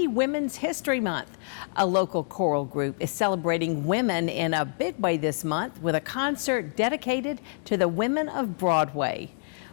Happy Women's History Month. A local choral group is celebrating women in a big way this month with a concert dedicated to the women of Broadway.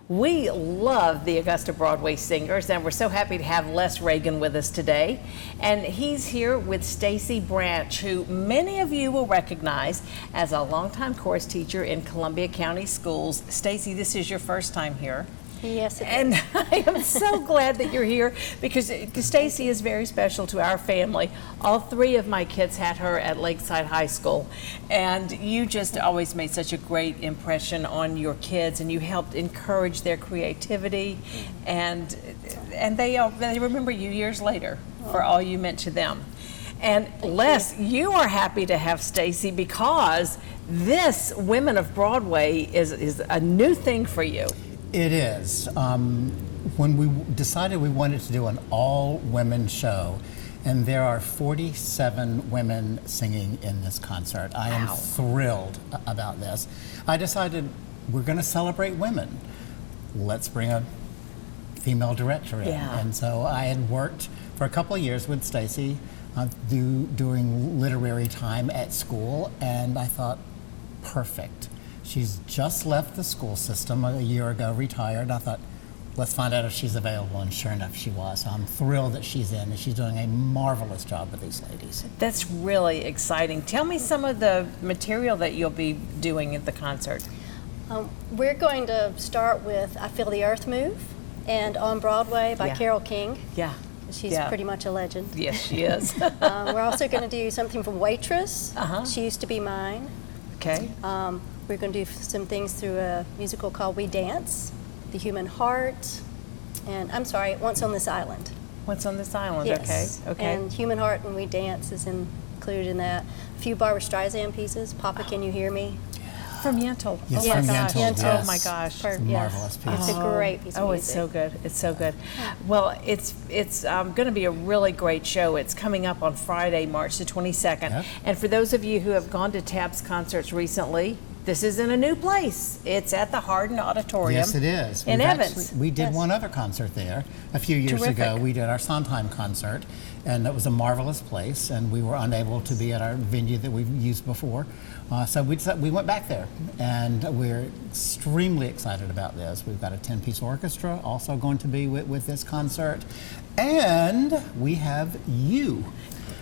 We love the Augusta Broadway singers, and we're so happy to have Les Reagan with us today. And he's here with Stacy Branch, who many of you will recognize as a longtime chorus teacher in Columbia County Schools. Stacy, this is your first time here. Yes, it and is. I am so glad that you're here because Stacy is very special to our family. All three of my kids had her at Lakeside High School, and you just always made such a great impression on your kids, and you helped encourage their creativity, and they remember you years later for all you meant to them. And Les, you are happy to have Stacy because this Women of Broadway is a new thing for you. It is. When we decided we wanted to do an all-women show, and there are 47 women singing in this concert. I am thrilled about this. I decided we're going to celebrate women. Let's bring a female director in. Yeah. And so I had worked for a couple of years with Stacy doing literary time at school, and I thought, perfect. She's just left the school system a year ago, retired. I thought, let's find out if she's available, and sure enough, she was. So I'm thrilled that she's in, and she's doing a marvelous job with these ladies. That's really exciting. Tell me some of the material that you'll be doing at the concert. We're going to start with I Feel the Earth Move and On Broadway by Carole King. Yeah. She's pretty much a legend. Yes, she is. We're also going to do something from Waitress. She Used to Be Mine. Okay. We're going to do some things through a musical called We Dance, The Human Heart, and I'm sorry, Once on This Island. Once on This Island, Yes. Okay. And Human Heart and We Dance is included in that. A few Barbra Streisand pieces, Papa Can You Hear Me? From Yentl. Yes, oh my from gosh. Yentl, yes. Oh my gosh. It's a marvelous piece. It's a great piece of Oh, music. it's so good. It's so good. Well, it's going to be a really great show. It's coming up on Friday, March the 22nd. Yep. And for those of you who have gone to Tab's concerts recently, this is in a new place. It's at the Hardin Auditorium. Yes, it is. In Evans. We did one other concert there a few years ago. We did our Sondheim concert, and it was a marvelous place, and we were unable to be at our venue that we've used before. So we went back there, and we're extremely excited about this. We've got a 10-piece orchestra also going to be with this concert, and we have you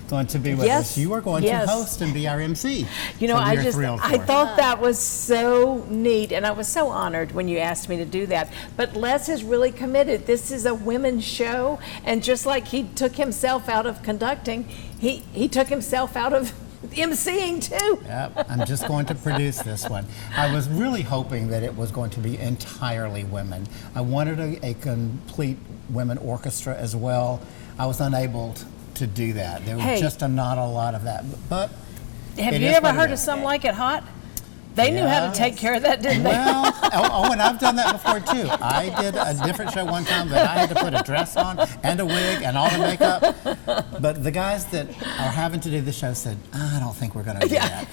going to be with us. You are going to host and be our MC. You know, so I thought that was so neat, and I was so honored when you asked me to do that. But Les is really committed. This is a women's show, and just like he took himself out of conducting, he took himself out of MCing too. Yep, I'm just going to produce this one. I was really hoping that it was going to be entirely women. I wanted a complete women orchestra as well. I was unable to do that. There was just not a lot of that. But have you ever heard of Some Like It Hot? They knew how to take care of that, didn't they? Well, and I've done that before too. I did a different show one time that I had to put a dress on and a wig and all the makeup. But the guys that are having to do the show said, I don't think we're going to do that.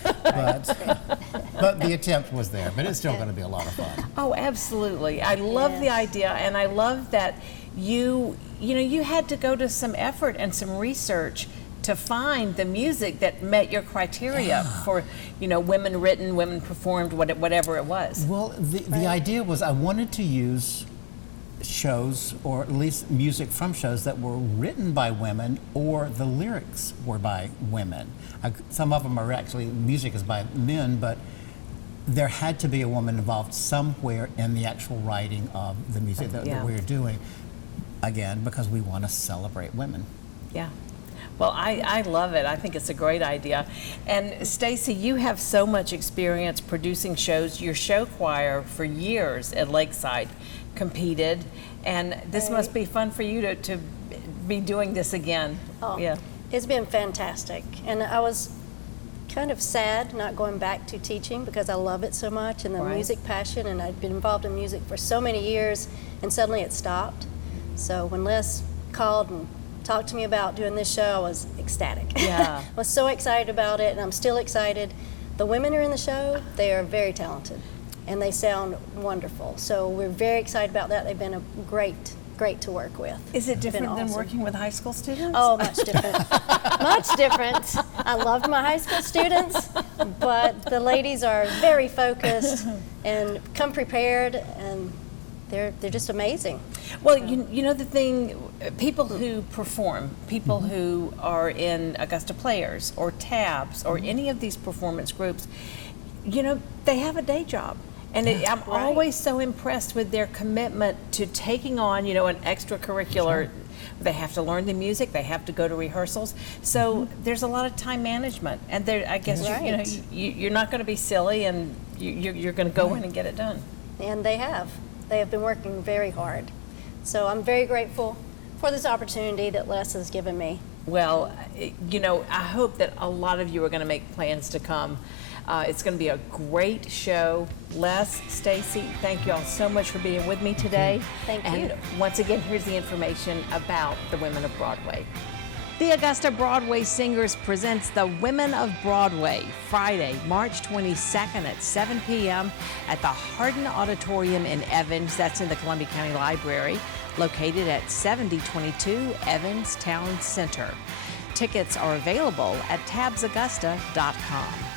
But the attempt was there. But it's still going to be a lot of fun. Oh, absolutely. I love the idea, and I love that you had to go to some effort and some research to find the music that met your criteria for, women written, women performed, whatever it was. Well, the idea was I wanted to use shows, or at least music from shows that were written by women or the lyrics were by women. Some of them are actually, music is by men, but there had to be a woman involved somewhere in the actual writing of the music that we're doing. Again, because we want to celebrate women. Yeah. Well, I love it. I think it's a great idea. And Stacy, you have so much experience producing shows. Your show choir for years at Lakeside competed, and this must be fun for you to be doing this again. Oh, yeah. It's been fantastic. And I was kind of sad not going back to teaching because I love it so much and the music passion, and I'd been involved in music for so many years, and suddenly it stopped. So when Les called and talked to me about doing this show, I was ecstatic. Yeah. I was so excited about it, and I'm still excited. The women are in the show. They are very talented, and they sound wonderful. So we're very excited about that. They've been a great great to work with. Is it It's been different than awesome. working with high school students? Oh, much different. Much different. I loved my high school students, but the ladies are very focused and come prepared, and they're just amazing. Well, you know the thing, people who perform, people who are in Augusta Players or Tabs or any of these performance groups, you know, they have a day job. And I'm Right. always so impressed with their commitment to taking on, you know, an extracurricular. They have to learn the music. They have to go to rehearsals. So there's a lot of time management, and there, I guess you know, Right. you're not going to be silly, and you're going to go in and get it done. And they have. They have been working very hard. So I'm very grateful for this opportunity that Les has given me. Well, you know, I hope that a lot of you are going to make plans to come. It's going to be a great show. Les, Stacy, thank you all so much for being with me today. Thank you. And once again, here's the information about the Women of Broadway. The Augusta Broadway Singers presents the Women of Broadway, Friday, March 22nd at 7 p.m. at the Hardin Auditorium in Evans. That's in the Columbia County Library, located at 7022 Evans Town Center. Tickets are available at tabsaugusta.com.